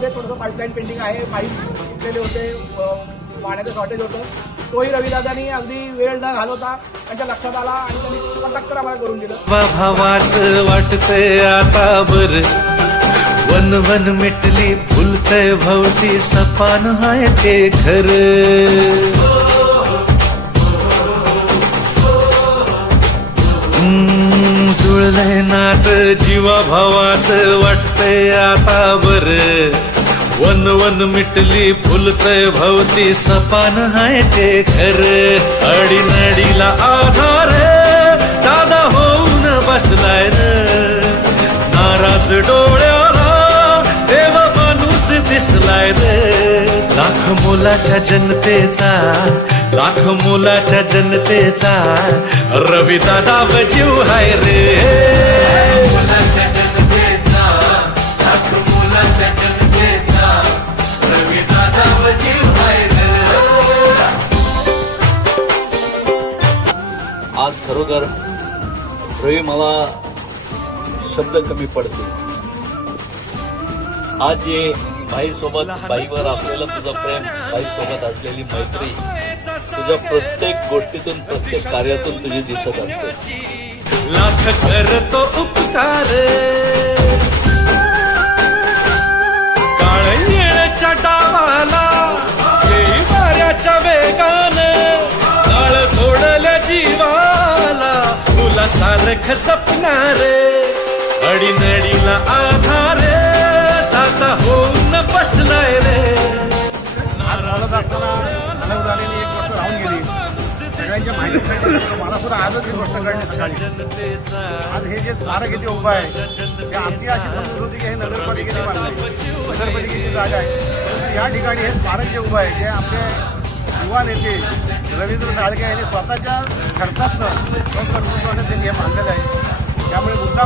मध्ये थोडंसं pipeline pending आहे पाईप फुटलेले होते पाण्याचं शॉर्टेज होतं. तोही रविदादांनी अगदी वेळ न घालवता त्यांच्या लक्षात आला आणि त्यांनी कंडक्टर आम्हाला करून दिलं. भावाच वाटते आता बर. वन वन मिटली फुलतय भवती सपान हाय ते घर हम्म, जुळलंय नाट जीवा भावाच वाटतंय आता बरं. वन वन मिटली फुलतय भवती सपान हाय ते खर. अडीनडीला आधार दादा होऊन बसलाय र. नाराज डोळ्याला देव माणूस दिसलाय रे. लाख मुलाच्या जनतेचा लाख मुलाच्या जनतेचा रवी दादा जीव हाय रे. आज खरोखर रवी मला शब्द कमी पडते. आज जे बाईसोबत बाईवर असलेलं तुझं प्रेम बाईसोबत असलेली मैत्री तुझ्या प्रत्येक गोष्टीतून प्रत्येक कार्यातून तुझी दिसत असते. लाख करतो उपकार. सारख सपनार अडीनडीला आधार दाता होऊन बसलाय रे. मला सुद्धा आजच ही गोष्ट कळली. आज हे जे स्मारक इथे उभं आहे ते आमची अशी संस्कृती की हे नगरपालिकेने बांधली नगरपालिकेची जागा आहे. या ठिकाणी हे स्मारक जे उभं आहे जे आपले युवा नेते रवींद्र साळके यांनी स्वतःच्या खर्चातनं दोन ते त्यांनी हे बांधलेलं आहे त्यामुळे मुद्दा